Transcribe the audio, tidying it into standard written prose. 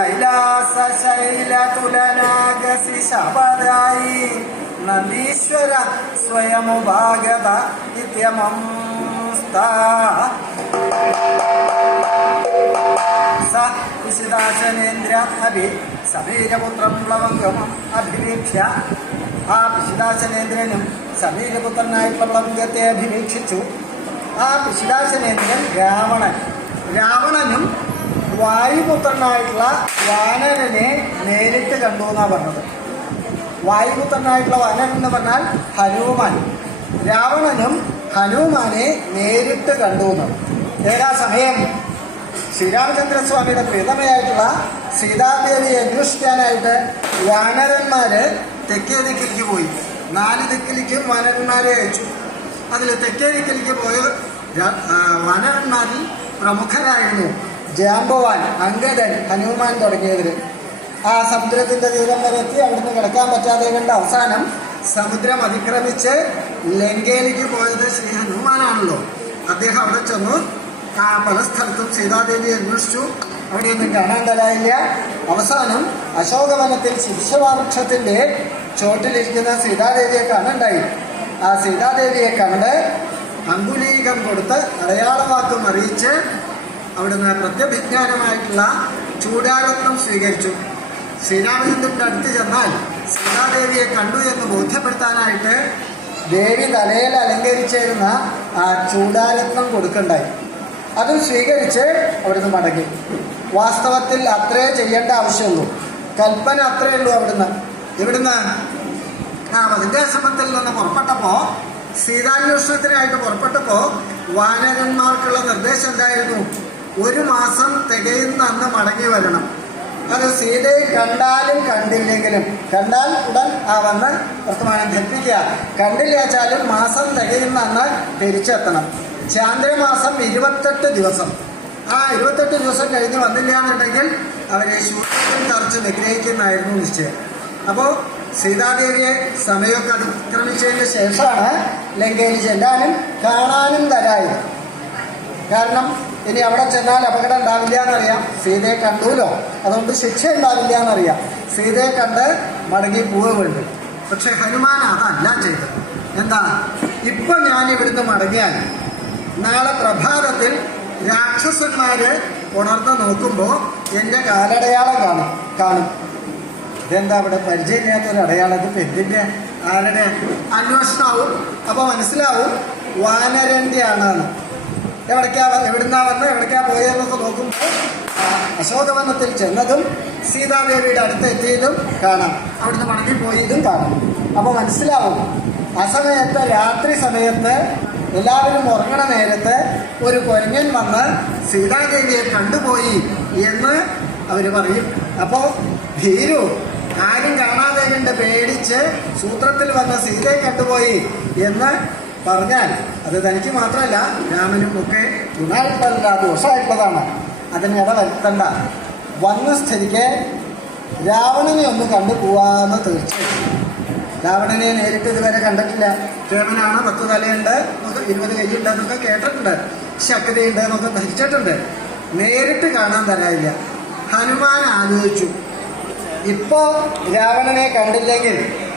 കൈലാസശൈലതുലനാഗസി ശബരായി നന്ദീശ്വര സ്വയമുപാഗത നിത്യമം സ പിശിദാശനേന്ദ്ര അഭി സമീരപുത്രം പ്ലവംഗമം അഭിവീക്ഷ്യ. ആ പിശിദാശനേന്ദ്രനും സമീരപുത്രനായിട്ടുള്ള പ്ലവംഗത്തെ അഭിവീക്ഷിച്ചു. ആ പിശിദാശനേന്ദ്രൻ രാവണനും വായുപുത്രനായിട്ടുള്ള വാനരനെ നേരിട്ട് കണ്ടു എന്നാണ് പറഞ്ഞത്. വായുപുത്രനായിട്ടുള്ള വാനരൻ എന്ന് പറഞ്ഞാൽ ഹനുമാൻ. രാവണനും ഹനുമാനെ നേരിട്ട് കണ്ടു എന്നാണ്. ഏതാ സമയം ശ്രീരാമചന്ദ്രസ്വാമിയുടെ പ്രീതമയായിട്ടുള്ള സീതാദേവിയെ അന്വേഷിക്കാനായിട്ട് വാനരന്മാര് തെക്കേ ദിക്കിലേക്ക് പോയി. 4 ദിക്കിലേക്കും വാനരന്മാരെ അയച്ചു. അതിൽ തെക്കേ ദിക്കിലേക്ക് പോയ വാനരന്മാരിൽ പ്രമുഖരായിരുന്നു ജാംബവാൻ, അംഗദൻ, ഹനുമാൻ തുടങ്ങിയവര്. ആ സമുദ്രത്തിന്റെ തീരം വരെ എത്തി. അവിടുന്ന് കിടക്കാൻ പറ്റാതെ കണ്ട് അവസാനം സമുദ്രം അതിക്രമിച്ച് ലങ്കയിലേക്ക് പോയത് ശ്രീ ഹനുമാനാണല്ലോ. അദ്ദേഹം അവിടെ ചെന്നു. പല സ്ഥലത്തും സീതാദേവിയെ അന്വേഷിച്ചു. അവിടെയൊന്നും കാണാൻ തരായില്ല. അവസാനം അശോകവനത്തിൽ ശിർഷവാവൃക്ഷത്തിന്റെ ചോട്ടിലിരിക്കുന്ന സീതാദേവിയെ കാണുണ്ടായി. ആ സീതാദേവിയെ കണ്ട് അങ്കുലീകം കൊടുത്ത് അടയാളവാക്കം അറിയിച്ച് അവിടുന്ന് പ്രത്യഭിജ്ഞാനമായിട്ടുള്ള ചൂടാരത്നം സ്വീകരിച്ചു. ശ്രീരാമചന്ദ്രന്റെ അടുത്ത് ചെന്നാൽ സീതാദേവിയെ കണ്ടു എന്ന് ബോധ്യപ്പെടുത്താനായിട്ട് ദേവി തലയിൽ അലങ്കരിച്ചിരുന്ന ആ ചൂടാരത്നം കൊടുക്കണ്ടായി. അത് സ്വീകരിച്ച് അവിടുന്ന് മടങ്ങി. വാസ്തവത്തിൽ അത്രേ ചെയ്യേണ്ട ആവശ്യമുള്ളൂ. കൽപ്പന അത്രയേ ഉള്ളൂ. ഇവിടുന്ന് വനജാശ്രമത്തിൽ നിന്ന് പുറപ്പെട്ടപ്പോ, സീതാന്വേഷണത്തിനായിട്ട് പുറപ്പെട്ടപ്പോ വാനരന്മാർക്കുള്ള നിർദ്ദേശം എന്തായിരുന്നു? 1 മാസം തികയുന്ന അന്ന് മടങ്ങി വരണം. അത് സീതയെ കണ്ടാലും കണ്ടില്ലെങ്കിലും, കണ്ടാൽ ഉടൻ വന്ന് വർത്തമാനം ധരിപ്പിക്കുക, കണ്ടില്ലാച്ചാലും മാസം തികയുന്ന അന്ന് തിരിച്ചെത്തണം. ചാന്ദ്രമാസം 28 ദിവസം. ആ 28 ദിവസം കഴിഞ്ഞ് വന്നില്ല എന്നുണ്ടെങ്കിൽ അവരെ ശൂന്യത്തിൽ തറച്ച് നിഗ്രഹിക്കുന്നതായിരുന്നു നിശ്ചയം. അപ്പോൾ സീതാദേവിയെ സമയമൊക്കെ അതിക്രമിച്ചതിന് ശേഷമാണ് ലങ്കയിൽ ചെല്ലാനും കാണാനും തരായത്. കാരണം ഇനി അവിടെ ചെന്നാൽ അപകടം ഉണ്ടാവില്ല എന്നറിയാം. സീതയെ കണ്ടുല്ലോ, അതുകൊണ്ട് ശിക്ഷ ഉണ്ടാവില്ല എന്നറിയാം. സീതയെ കണ്ട് മടങ്ങി പോവുകയുണ്ട്. പക്ഷെ ഹനുമാൻ അതല്ല ചെയ്തത്. എന്താ? ഇപ്പൊ ഞാൻ ഇവിടുന്ന് മടങ്ങിയാൽ നാളെ പ്രഭാതത്തിൽ രാക്ഷസന്മാര് ഉണർന്ന് നോക്കുമ്പോൾ എൻ്റെ കാലടയാളം കാണും. ഇതെന്താ അവിടെ പരിചയമില്ലാത്തൊരു അടയാളം? ഇത് എന്തിൻ്റെ ആരുടെ അന്വേഷണമാവും. അപ്പോൾ മനസ്സിലാവും വാനരൻ്റെ ആണെന്ന്. എവിടുന്നാ വന്ന് എവിടേക്കാ പോയതെന്നൊക്കെ നോക്കുമ്പോൾ അശോകവനത്തിൽ ചെന്നതും സീതാദേവിയുടെ അടുത്ത് എത്തിയതും കാണാം. അവിടുന്ന് മടങ്ങി പോയതും കാണാം. അപ്പോൾ മനസ്സിലാവും ആ സമയത്ത്, രാത്രി സമയത്ത് എല്ലാവരും ഉറങ്ങണ നേരത്ത് ഒരു കുരങ്ങൻ വന്ന് സീതാദേവിയെ കണ്ടുപോയി എന്ന് അവർ പറയും. അപ്പോൾ ഭീരു ആരും കാണാതെ കണ്ട് പേടിച്ച് സൂത്രത്തിൽ വന്ന് സീതയെ കണ്ടുപോയി എന്ന് പറഞ്ഞാൽ അത് തനിക്ക് മാത്രമല്ല രാമനും ഒക്കെ ഗുണമായിട്ടുള്ളതല്ല, ദോഷമായിട്ടുള്ളതാണ്. അതിന് ഇടവരുത്തണ്ട. വന്ന സ്ഥിതിക്ക് രാവണനെ ഒന്ന് കണ്ടു പോവാന്ന് തീർച്ചയായിട്ടും. രാവണനെ നേരിട്ട് ഇതുവരെ കണ്ടിട്ടില്ല. കേവനാണ്, 10 തലയുണ്ട്, 20 കൈയുണ്ട് എന്നൊക്കെ കേട്ടിട്ടുണ്ട്, ശക്തിയുണ്ട് എന്നൊക്കെ ധരിച്ചിട്ടുണ്ട്. നേരിട്ട് കാണാൻ തരായില്ല. ഹനുമാൻ ആലോചിച്ചു, ഇപ്പോ രാവണനെ കണ്ടില്ലെങ്കിൽ